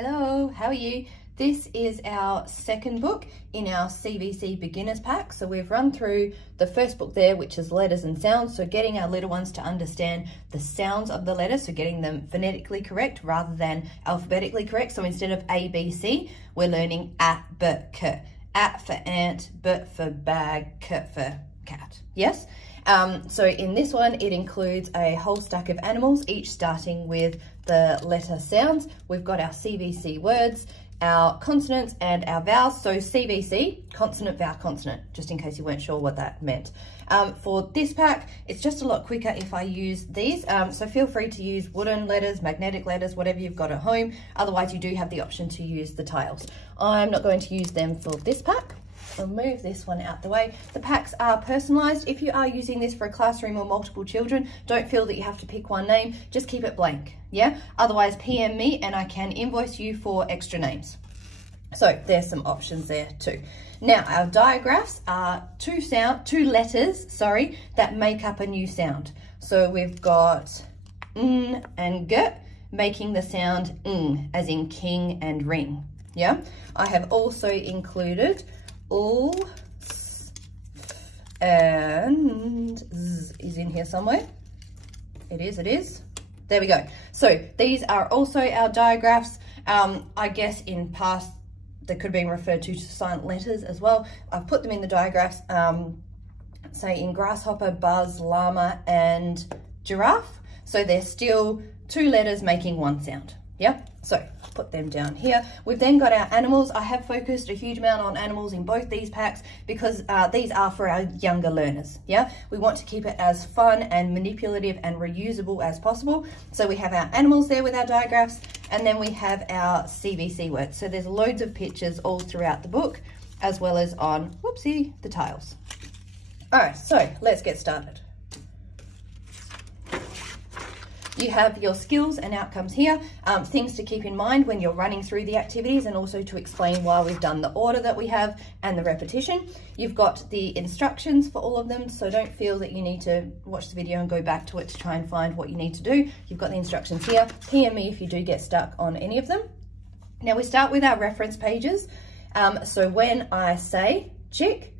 Hello, how are you? This is our second book in our CVC beginners pack. So we've run through the first book there, which is letters and sounds. So getting our little ones to understand the sounds of the letters, so getting them phonetically correct rather than alphabetically correct. So instead of A, B, C, we're learning A, B, K. A for ant, B for bag, K for cat. Yes? So in this one, it includes a whole stack of animals, each starting with the letter sounds. We've got our CVC words, our consonants and our vowels. So CVC, consonant, vowel, consonant, just in case you weren't sure what that meant. For this pack, it's just a lot quicker if I use these. So feel free to use wooden letters, magnetic letters, whatever you've got at home. Otherwise, you do have the option to use the tiles. I'm not going to use them for this pack. I'll move this one out the way. The packs are personalised. If you are using this for a classroom or multiple children, don't feel that you have to pick one name, just keep it blank, yeah? Otherwise, PM me and I can invoice you for extra names. So there's some options there too. Now, our diagraphs are two letters, that make up a new sound. So we've got N and G, making the sound N, as in king and ring, yeah? I have also included all and z is in here somewhere. It is. There we go. So these are also our diagraphs. I guess in past they could have been referred to silent letters as well. I've put them in the diagraphs, say in grasshopper, buzz, llama, and giraffe. So they're still two letters making one sound. Yeah, so put them down here. We've then got our animals. I have focused a huge amount on animals in both these packs because these are for our younger learners. Yeah, we want to keep it as fun and manipulative and reusable as possible. So we have our animals there with our diagraphs, and then we have our CVC words. So there's loads of pictures all throughout the book, as well as on, whoopsie, the tiles. All right, so let's get started. You have your skills and outcomes here, things to keep in mind when you're running through the activities, and also to explain why we've done the order that we have and the repetition. You've got the instructions for all of them, so don't feel that you need to watch the video and go back to it to try and find what you need to do. You've got the instructions here. PM me if you do get stuck on any of them. Now we start with our reference pages. So when I say chick,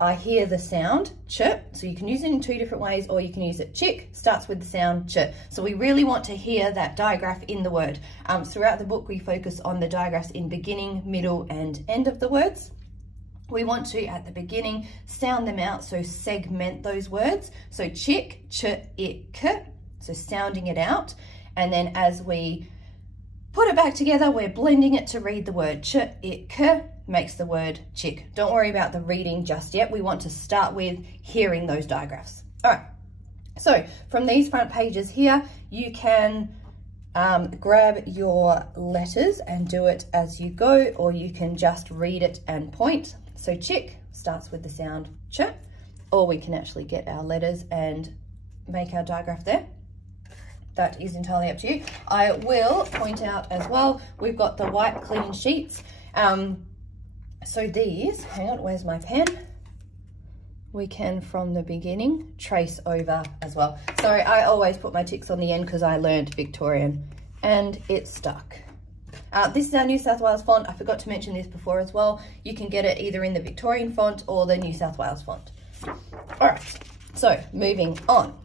I hear the sound ch, so you can use it in two different ways, or you can use it chick, starts with the sound ch. So we really want to hear that digraph in the word. Throughout the book, we focus on the digraphs in beginning, middle, and end of the words. We want to, at the beginning, sound them out, so segment those words. So chick, ch, it, k, so sounding it out. And then as we put it back together, we're blending it to read the word ch, it, k, makes the word chick. Don't worry about the reading just yet. We want to start with hearing those digraphs. All right, so from these front pages here, you can grab your letters and do it as you go, or you can just read it and point. So chick starts with the sound ch, or we can actually get our letters and make our digraph there. That is entirely up to you. I will point out as well, we've got the white clean sheets. So these, hang on, where's my pen? We can, from the beginning, trace over as well. Sorry, I always put my ticks on the end because I learned Victorian and it's stuck. This is our New South Wales font. I forgot to mention this before as well. You can get it either in the Victorian font or the New South Wales font. All right, so moving on.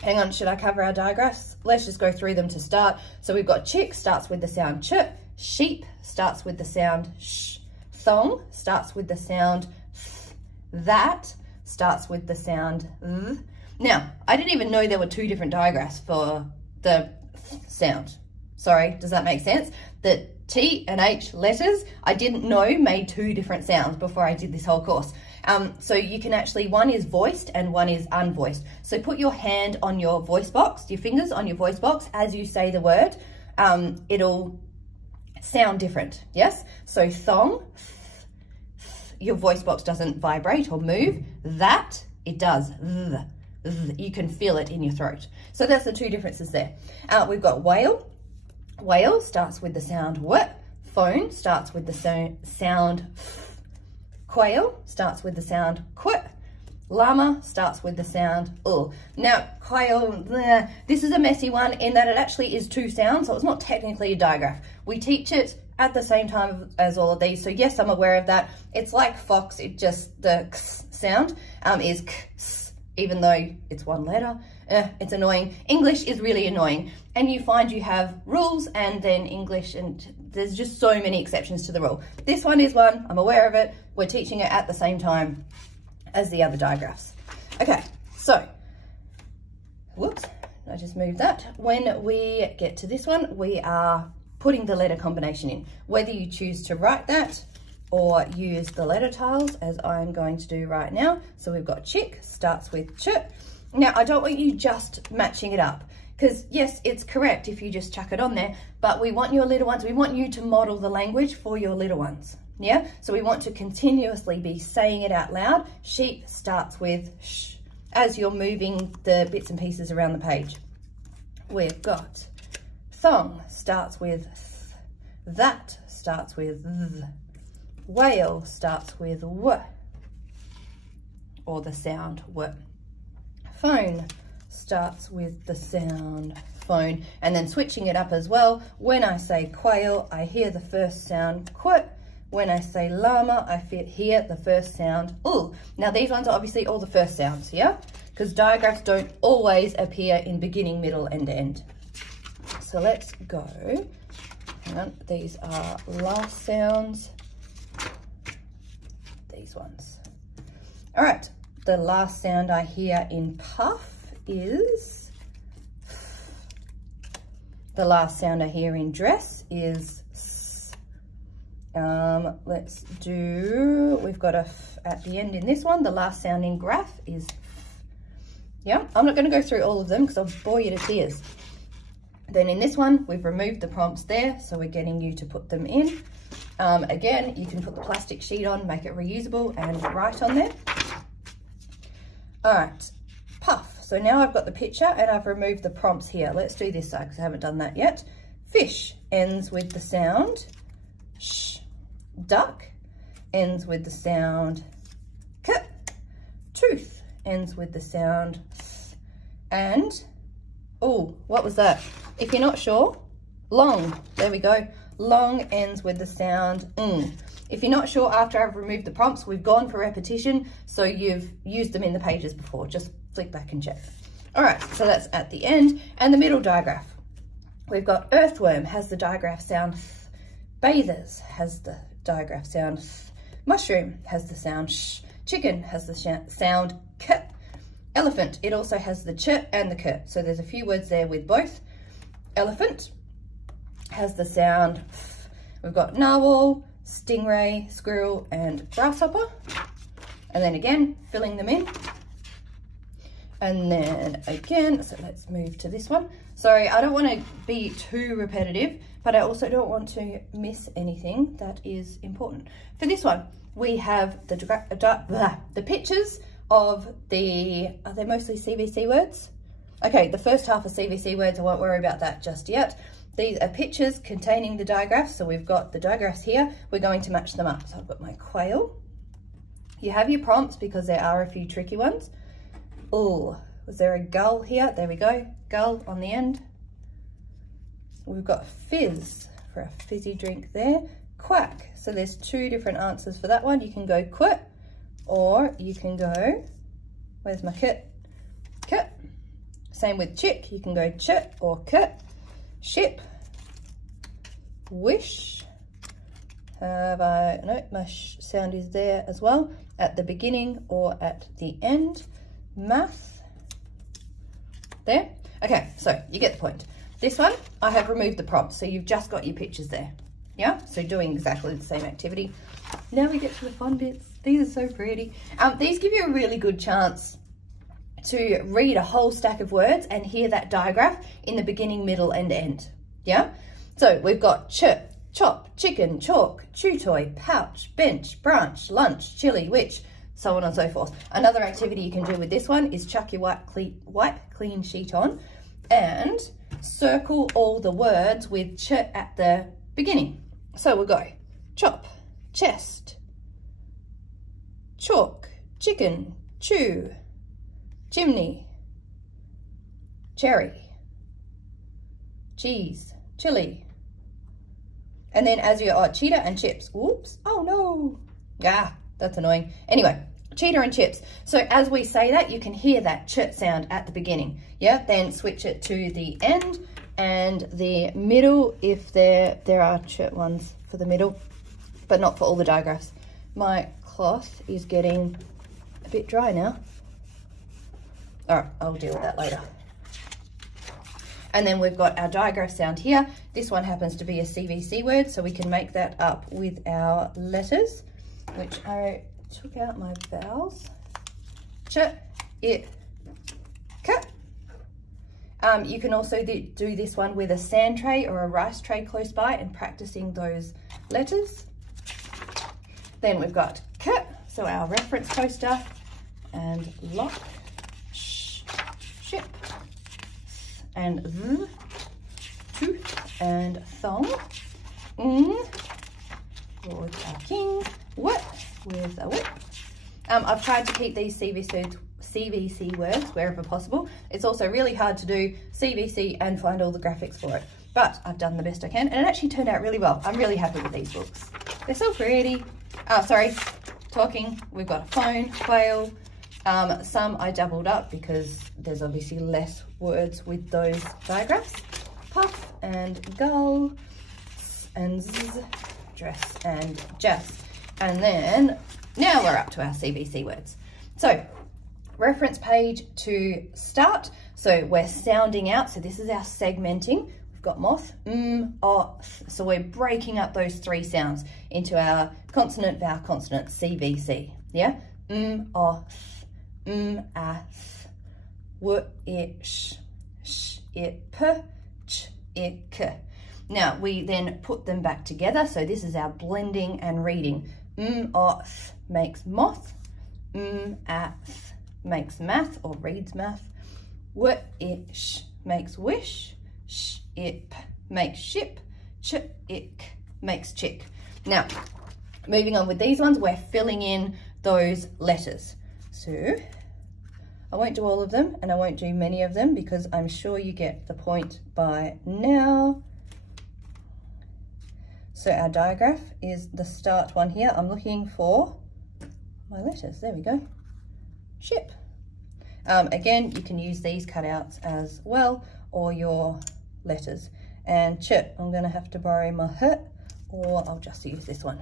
Hang on, should I cover our diagraphs? Let's just go through them to start. So we've got chick, starts with the sound ch. Sheep starts with the sound sh. Thong starts with the sound th. That starts with the sound th. Now, I didn't even know there were two different diagraphs for the th sound. Sorry, does that make sense? The T and H letters, I didn't know made two different sounds before I did this whole course. So you can actually, one is voiced and one is unvoiced. So put your hand on your voice box, your fingers on your voice box as you say the word. It'll sound different, yes? So thong, your voice box doesn't vibrate or move. That, it does. You can feel it in your throat. So that's the two differences there. We've got whale. Whale starts with the sound w. Phone starts with the sound f. Quail starts with the sound qu. Llama starts with the sound U. Now, quail, this is a messy one in that it actually is 2 sounds, so it's not technically a digraph. We teach it at the same time as all of these, so yes, I'm aware of that. It's like fox, it just, the x sound is x, even though it's 1 letter. It's annoying. English is really annoying, and you find you have rules and then English, and there's just so many exceptions to the rule. This one is one, I'm aware of it. We're teaching it at the same time as the other digraphs. Okay, so, whoops, I just moved that. When we get to this one, we are putting the letter combination in. Whether you choose to write that or use the letter tiles, as I'm going to do right now. So we've got chick, starts with ch. Now, I don't want you just matching it up, because yes, it's correct if you just chuck it on there, but we want your little ones, we want you to model the language for your little ones. Yeah, so we want to continuously be saying it out loud. Sheep starts with sh as you're moving the bits and pieces around the page. We've got thong starts with th, that starts with th, whale starts with w, or the sound w. Phone starts with the sound phone, and then switching it up as well. When I say quail, I hear the first sound qu. When I say llama, I hear the first sound U. Now these ones are obviously all the first sounds, yeah? Because digraphs don't always appear in beginning, middle, and end. So let's go. Hang on, these are last sounds. These ones. All right, the last sound I hear in puff is f. The last sound I hear in dress is s. Let's do, we've got a f at the end in this one. The last sound in graph is f. Yeah, I'm not going to go through all of them because I'll bore you to tears. Then in this one, we've removed the prompts there, so we're getting you to put them in. Again, you can put the plastic sheet on, make it reusable, and write on there. All right, puff. So now I've got the picture and I've removed the prompts here. Let's do this side because I haven't done that yet. Fish ends with the sound sh. Duck ends with the sound k. Tooth ends with the sound th. And, oh, what was that? If you're not sure, long, there we go. Long ends with the sound ng. If you're not sure, after I've removed the prompts, we've gone for repetition, so you've used them in the pages before. Just flick back and check. All right, so that's at the end. And the middle digraph. We've got earthworm has the digraph sound th. Bathers has the digraph sound th. Mushroom has the sound sh. Chicken has the sound k. Elephant, it also has the ch and the k. So there's a few words there with both. Elephant has the sound f. We've got narwhal, stingray, squirrel, and grasshopper. And then again, filling them in. And then again, so let's move to this one. Sorry, I don't want to be too repetitive, but I also don't want to miss anything that is important. For this one, we have the pictures of the, are they mostly CVC words? Okay, the first half of CVC words, I won't worry about that just yet. These are pictures containing the digraphs. So we've got the digraphs here. We're going to match them up. So I've got my quail. You have your prompts because there are a few tricky ones. Oh, was there a gull here? There we go, gull on the end. We've got fizz for a fizzy drink there. Quack, so there's 2 different answers for that one. You can go quit, or you can go, where's my kit? Kit. Same with chick, you can go chit or kit. Ship, wish, no, my sound is there as well, at the beginning or at the end. Math, there. Okay, so you get the point. This one, I have removed the prompts, so you've just got your pictures there. Yeah, so doing exactly the same activity. Now we get to the fun bits. These are so pretty. These give you a really good chance to read a whole stack of words and hear that digraph in the beginning, middle, and end. Yeah? So we've got chip, chop, chicken, chalk, chew toy, pouch, bench, branch, lunch, chili, witch, so on and so forth. Another activity you can do with this one is chuck your white clean sheet on and circle all the words with ch at the beginning. So we'll go chop, chest, chalk, chicken, chew, chimney, cherry, cheese, chili. And then as you cheetah and chips. Oops, oh no. Ah, that's annoying. Anyway, cheetah and chips. So as we say that, you can hear that ch sound at the beginning. Yeah, then switch it to the end and the middle if there are ch ones for the middle, but not for all the digraphs. My cloth is getting a bit dry now. All right, I'll deal with that later. And then we've got our digraph sound here. This one happens to be a CVC word, so we can make that up with our letters, which I took out my vowels. Ch, it, k. You can also do this one with a sand tray or a rice tray close by and practicing those letters. Then we've got k, so our reference poster, and lock, sh, ship, and z, tooth, and thong, with our king, whip, with a whip. I've tried to keep these CVC words wherever possible. It's also really hard to do CVC and find all the graphics for it, but I've done the best I can, and it actually turned out really well. I'm really happy with these books. They're so pretty. Oh, sorry, talking. We've got a phone, quail. Some I doubled up because there's obviously less words with those digraphs. Puff and gull, and zzz, dress and just. And then now we're up to our CVC words. So reference page to start. So we're sounding out. So this is our segmenting. We've got moth, o, th. So we're breaking up those three sounds into our consonant, vowel, consonant, CVC. Yeah? O, th, a, th, w, I, sh, I, p, ch, I, k. Now we then put them back together. So this is our blending and reading. O, th makes moth. A, th makes math or reads math. W, I, sh makes wish. Sh, I, p makes ship. Ch, I, k makes chick. Now, moving on with these ones, we're filling in those letters. So I won't do all of them and I won't do many of them because I'm sure you get the point by now. So our diagraph is the start one here. I'm looking for my letters. There we go. Ship. Again, you can use these cutouts as well, or your letters. And ch, I'm going to have to borrow my h, or I'll just use this one.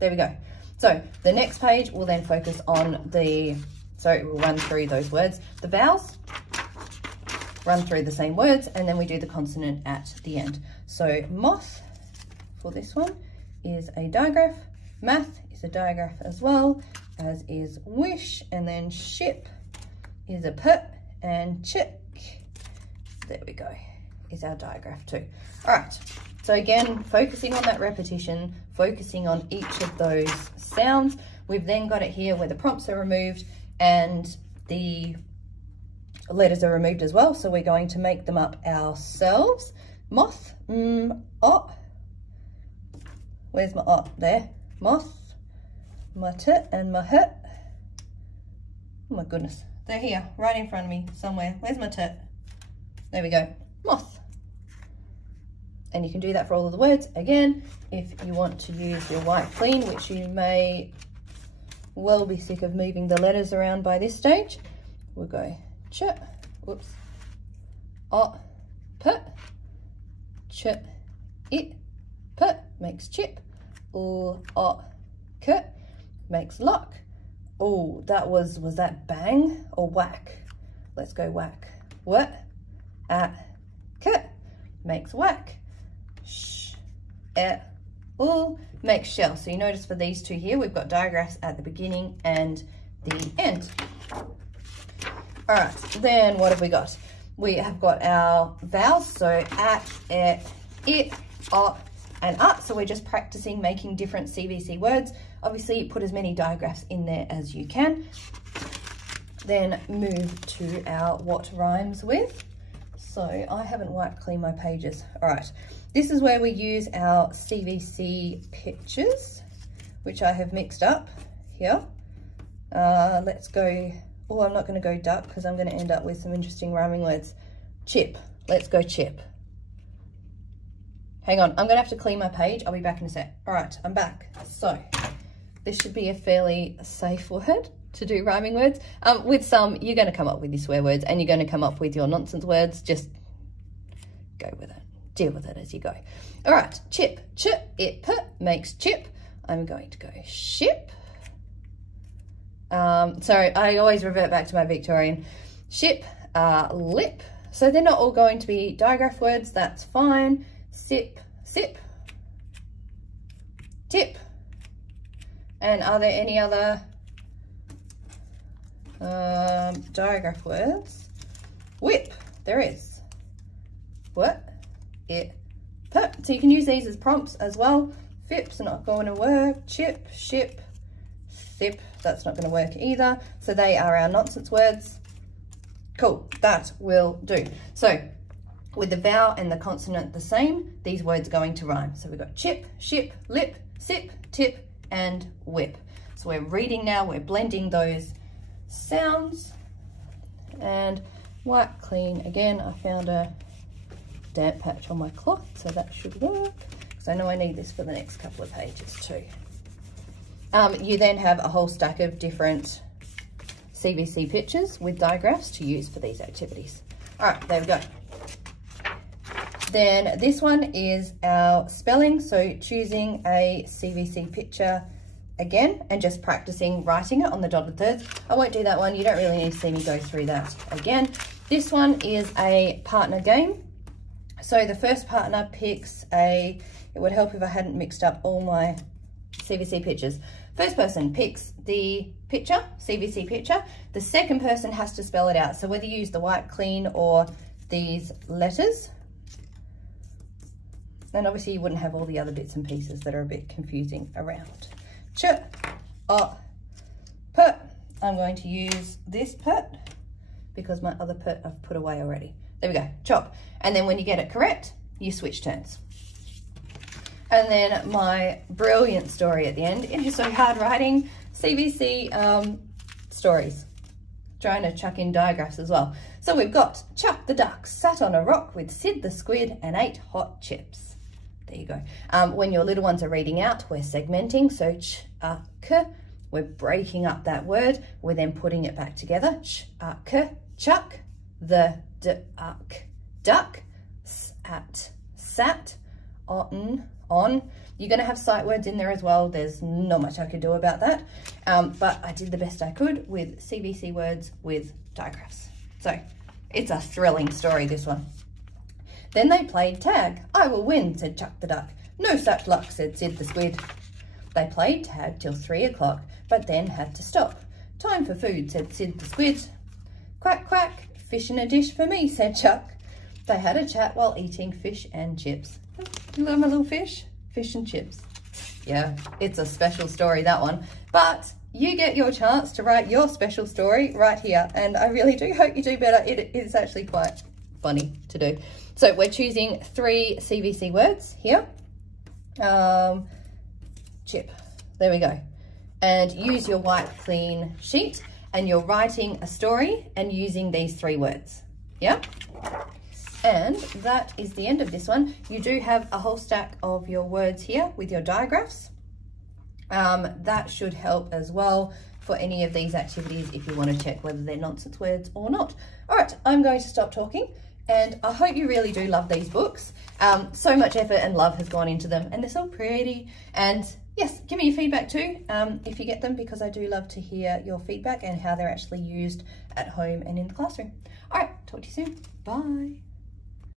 There we go. So the next page will then focus on the, so we'll run through those words. The vowels, run through the same words, and then we do the consonant at the end. So moth, for this one, is a digraph. Math is a diagraph as well, as is wish, and then ship is a p, and chick, there we go, is our diagraph too. All right, so again, focusing on that repetition, focusing on each of those sounds. We've then got it here where the prompts are removed and the letters are removed as well. So we're going to make them up ourselves. Moth, o, where's my o? There, moth, my t and my h. Oh my goodness, they're here, right in front of me somewhere. Where's my t? There we go, moth. And you can do that for all of the words. Again, if you want to use your white clean, which you may well be sick of moving the letters around by this stage, we'll go ch, whoops, o, p, ch, it, p makes chip, o, k makes lock. Oh, that was that bang or whack? Let's go whack. What? A, k makes whack. Sh, e, u makes shell. So you notice for these two here, we've got digraphs at the beginning and the end. All right, then what have we got? We have got our vowels, so a, e, o, and a. So we're just practicing making different CVC words. Obviously, put as many digraphs in there as you can. Then move to our what rhymes with. So I haven't wiped clean my pages. All right, this is where we use our CVC pictures, which I have mixed up here. Let's go Oh, I'm not going to go duck because I'm going to end up with some interesting rhyming words. Chip. Let's go chip. Hang on, I'm going to have to clean my page. I'll be back in a sec. All right, I'm back. So this should be a fairly safe word to do rhyming words. With some, you're going to come up with your swear words and you're going to come up with your nonsense words. Just go with it. Deal with it as you go. All right, chip. Chip, it makes chip. I'm going to go ship. Sorry, I always revert back to my Victorian. Ship, lip. So they're not all going to be digraph words. That's fine. Sip, sip, tip. And are there any other digraph words? Whip, there is. What? It, put. So you can use these as prompts as well. Fip's not going to work. Chip, ship, sip, that's not going to work either. So they are our nonsense words. Cool, that will do. So with the vowel and the consonant the same, these words are going to rhyme. So we've got chip, ship, lip, sip, tip, and whip. So we're reading now, we're blending those sounds. And wipe clean, again, I found a damp patch on my cloth, so that should work, because I know I need this for the next couple of pages too. You then have a whole stack of different CVC pictures with diagraphs to use for these activities. All right, there we go. Then this one is our spelling. So choosing a CVC picture again and just practicing writing it on the dotted thirds. I won't do that one. You don't really need to see me go through that again. This one is a partner game. So the first partner picks it would help if I hadn't mixed up all my CVC pictures. First person picks the picture, CVC picture. The second person has to spell it out. So whether you use the wipe clean or these letters, and obviously you wouldn't have all the other bits and pieces that are a bit confusing around. Ch, o, put. I'm going to use this put because my other put I've put away already. There we go, chop. And then when you get it correct, you switch turns. And then my brilliant story at the end. It is so hard writing CVC stories. Trying to chuck in diagraphs as well. So we've got Chuck the duck sat on a rock with Sid the squid and ate hot chips. There you go. When your little ones are reading out, we're segmenting. So ch, k, we're breaking up that word. We're then putting it back together. Ch, k, chuck, the duck, sat, on. You're going to have sight words in there as well. There's not much I could do about that. But I did the best I could with CVC words with diagraphs. So it's a thrilling story, this one. Then they played tag. I will win, said Chuck the duck. No such luck, said Sid the squid. They played tag till 3 o'clock, but then had to stop. Time for food, said Sid the squid. Quack, quack, fish in a dish for me, said Chuck. They had a chat while eating fish and chips. You love my little fish? Fish and chips. Yeah, it's a special story, that one. But you get your chance to write your special story right here. And I really do hope you do better. It is actually quite funny to do. So we're choosing 3 CVC words here. Chip. There we go. And use your wipe clean sheet and you're writing a story and using these 3 words. Yeah? And that is the end of this one. You do have a whole stack of your words here with your diagraphs. That should help as well for any of these activities if you want to check whether they're nonsense words or not. All right, I'm going to stop talking and I hope you really do love these books. So much effort and love has gone into them and they're so pretty. And yes, give me your feedback too if you get them, because I do love to hear your feedback and how they're actually used at home and in the classroom. All right, talk to you soon. Bye.